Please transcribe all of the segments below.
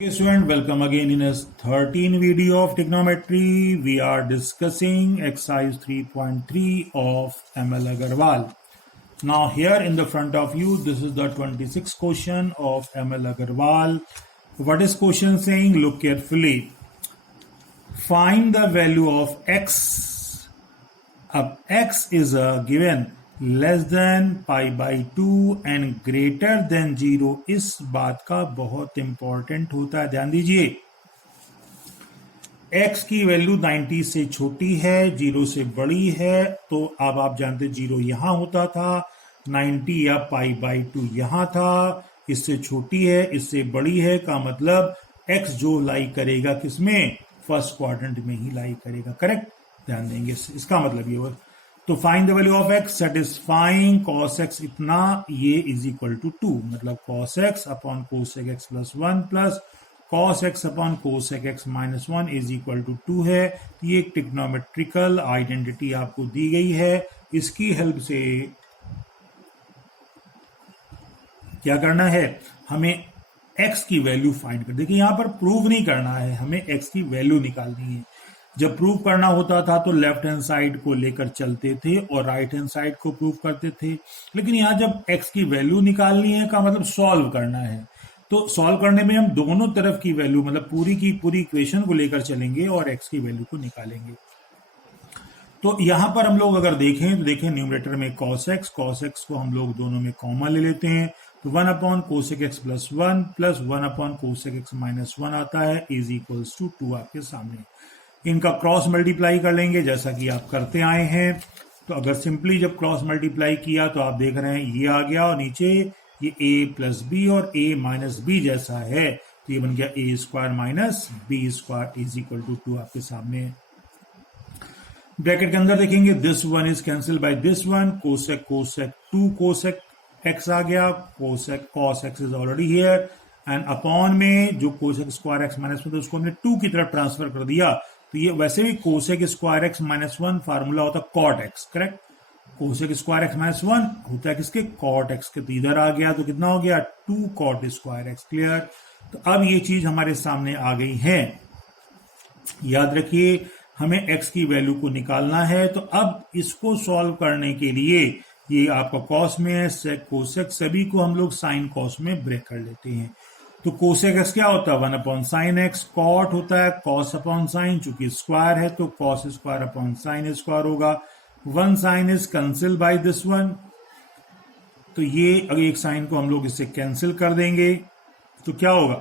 Okay, student, welcome again in a 13 video of trigonometry. We are discussing exercise 3.3 of ML Agarwal. Now here in the front of you, this is the 26th question of ML Agarwal. What is question saying? Look carefully. Find the value of x. अब x is a given less than pi by 2 and greater than 0 इस बात का बहुत important होता है, ध्यान दीजिए। x की वैल्यू 90 से छोटी है, 0 से बड़ी है, तो अब आप जानते 0 यहां होता था, 90 या पाई बाई 2 यहां था, इससे छोटी है, इससे बड़ी है, का मतलब x जो लाई करेगा किसमें, फर्स्ट क्वाड्रेंट में ही लाई करेगा, करेक्ट, ध्यान देंगे, इसका मतलब ये तो find the value of x, satisfying cos x इतना, ये इज इक्वल टू 2, मतलब cos x upon cosec x plus 1 plus cos x upon cosec x minus 1 is equal to 2 है। ये एक ट्रिग्नोमेट्रिकल आइडेंटिटी आपको दी गई है, इसकी हेल्प से क्या करना है, हमें x की वैल्यू फाइंड कर, देखिए यहां पर प्रूव नहीं करना है, हमें x की वैल्यू निकालनी है। जब प्रूव करना होता था तो लेफ्ट हैंड साइड को लेकर चलते थे और राइट हैंड साइड को प्रूव करते थे, लेकिन यहां जब x की वैल्यू निकालनी है का मतलब सॉल्व करना है, तो सॉल्व करने में हम दोनों तरफ की वैल्यू मतलब पूरी की पूरी इक्वेशन को लेकर चलेंगे और x की वैल्यू को निकालेंगे। तो यहां पर हम लोग अगर देखें तो देखें न्यूमरेटर में cos x को हम लोग दोनों में कॉमन ले लेते हैं, तो 1 upon cosec x plus 1 plus 1 upon cosec x minus 1 आता है, इज इक्वल्स टू 2 आपके सामने। इनका क्रॉस मल्टीप्लाई कर लेंगे जैसा कि आप करते आए हैं। तो अगर सिंपली जब क्रॉस मल्टीप्लाई किया तो आप देख रहे हैं ये आ गया और नीचे ये a प्लस बी और a माइनस बी जैसा है, तो ये बन गया a square minus B square is equal to 2 आपके सामने। ब्रैकेट के अंदर देखेंगे this one is cancel by this one, cosec 2 cosec x आ गया, cos x is already here and upon में जो कोसेक स्क्वायर x माइनस 1 था उसको हमने 2 की तरफ ट्रांसफर कर दिया, तो ये वैसे भी cosec square x minus 1 formula होता है cot x, correct, cosec square x minus 1 होता है किसके, कॉट एक्स के, तो इधर आ गया तो कितना हो गया 2 कॉट स्क्वायर एक्स, क्लियर। तो अब ये चीज हमारे सामने आ गई है, याद रखिए हमें एक्स की वैल्यू को निकालना है। तो अब इसको सॉल्व करने के लिए ये आपका कॉस में है, सेक कोसेक, सभी को हम लोग साइन कॉस में ब्रेक कर लेते हैं। तो कोसेक एक्स क्या होता है 1 अपॉन साइन एक्स, कॉट होता है कॉस अपॉन साइन, चूंकि स्क्वायर है तो cos square upon sine square होगा, 1 sine is cancel by this one, तो ये अगर एक साइन को हम लोग इससे कैंसिल कर देंगे तो क्या होगा,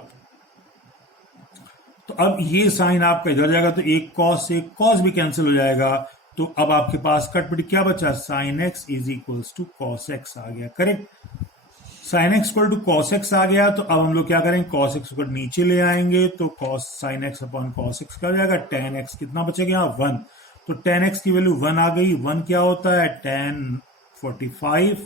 तो अब ये साइन आपका इधर जाएगा तो एक कॉस से कॉस भी कैंसिल हो जाएगा, तो अब आपके पास कटपिट क्या बचा, sine x is equals to cos x आ गया, correct. Sine x equal to cos x आ गया, तो अब हम लोग क्या करेंगे, कॉस एक्स को नीचे ले आएंगे, तो cos sine x upon cos x क्या हो जाएगा, टेन एक्स, कितना बचेगा 1, तो टेन एक्स की वैल्यू 1 आ गई, 1 क्या होता है tan 45,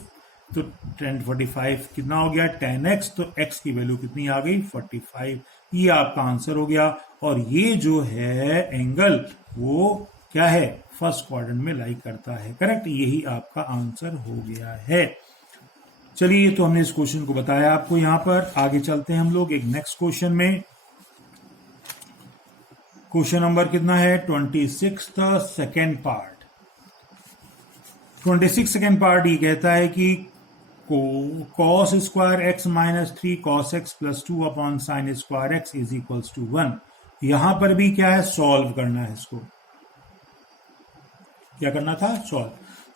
तो tan 45 कितना हो गया 10x, तो x की वैल्यू कितनी आ गई 45, ये आपका आंसर हो गया। और ये जो है एंगल वो क्या है, फर्स्ट क्वाड्रेंट में लाई करता है, करेक्ट, यही आपका आंसर हो गया है। चलिए तो हमने इस क्वेश्चन को बताया आपको, यहां पर आगे चलते हैं हम लोग एक नेक्स्ट क्वेश्चन में। क्वेश्चन नंबर कितना है 26 सेकेंड पार्ट। 26 सेकेंड पार्ट ये कहता है कि cos square x minus 3 cos x plus 2 upon sine square x is equals to 1। यहां पर भी क्या है, सॉल्व करना है, इसको क्या करना था,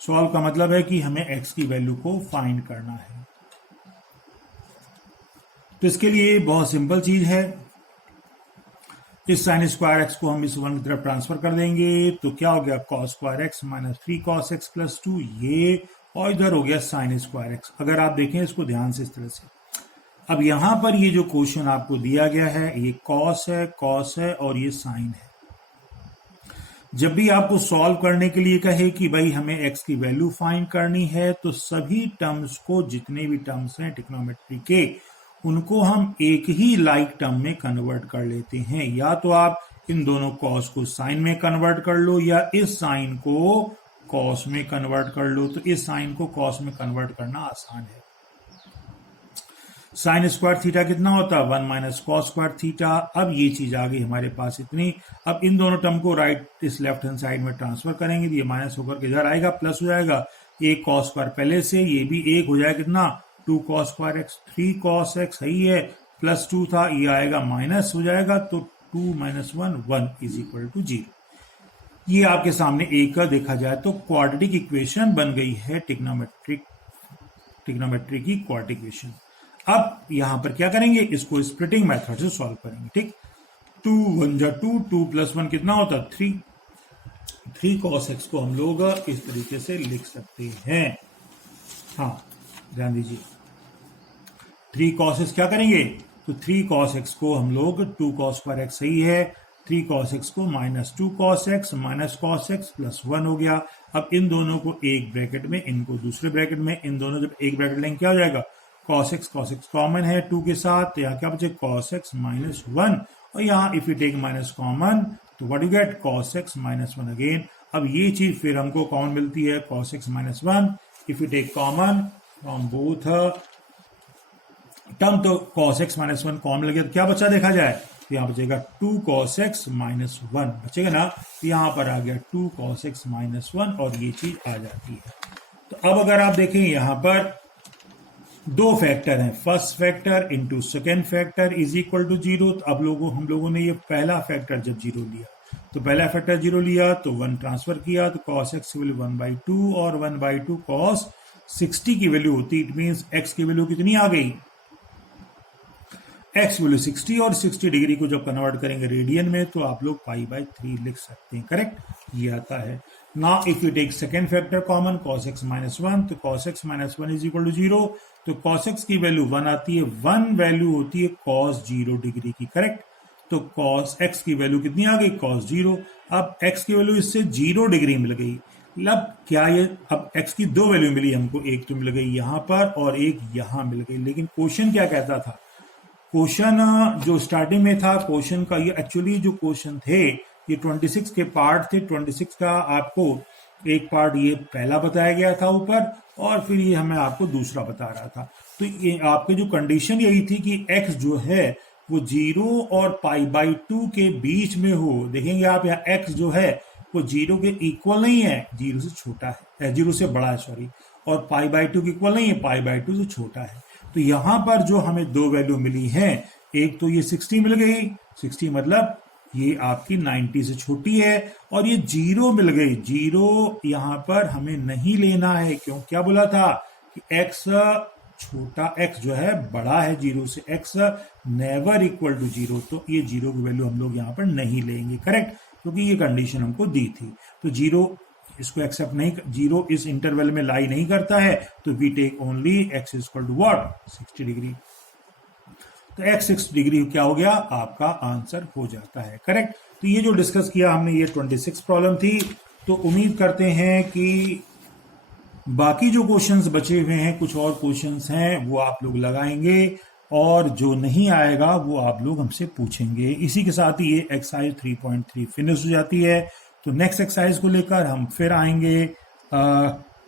सॉल्व का मतलब है कि हमें x की वैल्यू को फाइंड करना है। तो इसके लिए बहुत सिंपल चीज है, इस साइन स्क्वायर एक्स को हम इस 1 की तरफ ट्रांसफर कर देंगे, तो क्या हो गया cos square x minus 3 cos x plus 2, ये और इधर हो गया साइन स्क्वायर एक्स। अगर आप देखें इसको ध्यान से इस तरह से, अब यहां पर ये जो क्वेश्चन आपको दिया गया है ये cos है और ये साइन है। जब भी आपको सॉल्व करने के लिए कहे कि भाई हमें x की वैल्यू फाइंड करनी है, तो सभी टर्म्स को, जितने भी टर्म्स हैं ट्रिग्नोमेट्री के, उनको हम एक ही लाइक टर्म में कन्वर्ट कर लेते हैं। या तो आप इन दोनों कॉस को साइन में कन्वर्ट कर लो, या इस साइन को कॉस में कन्वर्ट कर लो, तो इस साइन को कॉस में कन्वर्ट करना आसान है। साइन स्क्वायर थीटा कितना होता है 1 माइनस कॉस स्क्वायर थीटा। अब ये चीज आ गई हमारे पास इतनी। अब इन दोनों टर्म को राइट इस लेफ्ट हैंड साइड में ट्रांसफर करेंगे तो ये माइनस होकर के इधर आएगा, प्लस हो जाएगा। एक कॉस स्क्वायर पहले से, ये भी एक हो जाएगा कितना 2 cos square x, 3 cos x सही है, प्लस 2 था, ये आएगा माइनस हो जाएगा, तो 2 माइनस 1 1 इज इक्वल टू 0। ये आपके सामने एक का देखा जाए तो क्वाड्रेटिक इक्वेशन बन गई है, ट्रिग्नोमेट्री की क्वाड्रेटिक इक्वेशन। अब यहां पर क्या करेंगे, इसको स्प्लिटिंग मेथड से सॉल्व करेंगे। ठीक, 2 1 जा 2, 2 प्लस 1 कितना होता है 3। 3 cos x को हम लोग इस तरीके से लिख सकते हैं। हाँ ध्यान दीजिए, 3 cos x क्या करेंगे, तो 3 cos x को हम लोग 2 cos स्क्वायर x सही है, 3 cos x को minus 2 cos x minus cos x plus 1 हो गया। अब इन दोनों को एक ब्रैकेट में, इनको दूसरे ब्रैकेट में, इन दोनों जब एक ब्रैकेट लेंगे क्या हो जाएगा, cos x कॉमन है 2 के साथ, तो यहाँ क्या बचे cos x माइनस 1, और यहाँ if you take minus common तो what you get cos x minus 1 again. अब ये चीज फिर हमको कॉमन मिलती है cos x minus 1, if you take common from both term, तो cos x माइनस 1 कॉमन लगे तो क्या बचा देखा जाए, तो यहाँ बचेगा 2 cos x माइनस 1 बचेगा ना, तो यहाँ पर आ गया 2 cos x माइनस 1 और ये चीज आ जाती है। तो अब अगर आप देखें यहाँ पर दो फैक्टर हैं, first factor into second factor is equal to 0। तो अब हम लोगों ने ये पहला फैक्टर जब 0 लिया, तो पहला फैक्टर 0 लिया तो 1 ट्रांसफर किया, तो cos x की वैल्यू 1/2 और 1/2 cos 60 की वैल्यू होती, इट मीन्स x की वैल्यू कितनी आ गई, x वैल्यू 60, और 60 डिग्री को जब कन्वर्ट करेंगे रेडियन में तो आप लोग π/3 लिख सकते हैं। करेक्ट, ये आता है। Now if you take second factor common cos x minus 1, तो cos x minus 1 is equal to 0, तो cos x की वैल्यू 1 आती है, 1 वैल्यू होती है cos 0 डिग्री की। करेक्ट, तो cos x की वैल्यू कितनी आ गई cos 0। अब x की वैल्यू इससे 0 डिग्री मिल गई। मतलब क्या ये, अब x की दो वैल्यू मिली हमको, एक तो मिल गई यहां पर और एक यहां मिल गई, लेकिन क्वेश्चन क्या कहता था, क्वेश्चन जो स्टार्टिंग में था क्वेश्चन का, ये एक्चुअली जो क्वेश्चन थे ये 26 के पार्ट थे। 26 का आपको एक पार्ट ये पहला बताया गया था ऊपर, और फिर ये हमें आपको दूसरा बता रहा था। तो ये आपके जो कंडीशन यही थी कि x जो है वो 0 और π/2 के बीच में हो। देखेंगे आप यहाँ x जो है वो 0 के इक्वल नहीं है, 0 से छोटा है, 0 से बड़ा है सॉरी, और π/2 के इक्वल नहीं है, π/2 से छोटा है। तो यहां पर जो हमें दो वैल्यू मिली है, एक तो ये 60 मिल गई, 60 मतलब ये आपकी 90 से छोटी है, और ये 0 मिल गई। 0 यहां पर हमें नहीं लेना है, क्यों, क्या बोला था कि x छोटा, x जो है बड़ा है 0 से, x नेवर इक्वल टू 0, तो ये 0 की वैल्यू हम लोग यहां पर नहीं लेंगे। करेक्ट, क्योंकि ये कंडीशन हमको दी थी। तो 0 इसको एक्सेप्ट नहीं, 0 इस इंटरवल में लाई नहीं करता है, तो we take only x equal to what 60 degree. तो x 60 डिग्री क्या हो गया, आपका आंसर हो जाता है। करेक्ट, तो ये जो डिस्कस किया हमने, ये 26 प्रॉब्लम थी। तो उम्मीद करते हैं कि बाकी जो क्वेश्चंस बचे हुए हैं, कुछ और क्वेश्चंस हैं वो आप लोग लगाएंगे, और जो नहीं आएगा वो आप लोग हमसे पूछेंगे। इसी के साथ ही ये एक्सरसाइज 3.3 फिनिश हो जाती है। तो नेक्स्ट एक्सरसाइज को लेकर हम फिर आएंगे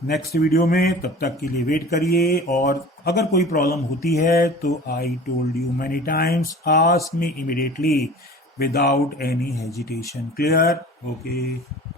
नेक्स्ट वीडियो में, तब तक के लिए वेट करिए। और अगर कोई प्रॉब्लम होती है तो I told you many times, ask me immediately without any hesitation. Clear? Okay.